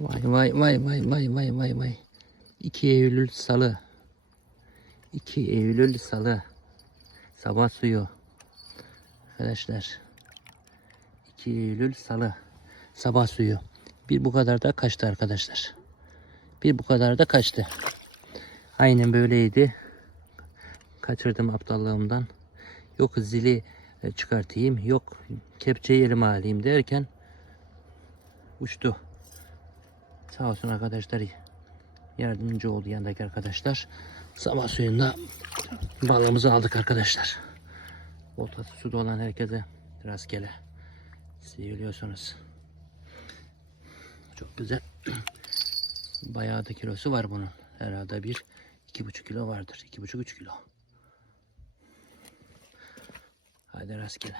Vay vay vay vay vay vay vay vay. 2 Eylül Salı. 2 Eylül Salı. Sabah suyu. Arkadaşlar. 2 Eylül Salı. Sabah suyu. Bir bu kadar da kaçtı arkadaşlar. Bir bu kadar da kaçtı. Aynen böyleydi. Kaçırdım aptallığımdan. Yok zili e, çıkartayım. Yok kepçeyi elime alayım derken uçtu. Sağ olsun arkadaşlar yardımcı oldu yanındaki arkadaşlar. Sabah suyunda balığımızı aldık arkadaşlar. Oltası suda olan herkese rastgele. Siz biliyorsunuz. Çok güzel. Bayağı da kilosu var bunun. Herhalde bir iki buçuk kilo vardır. iki buçuk üç kilo. Hadi rastgele.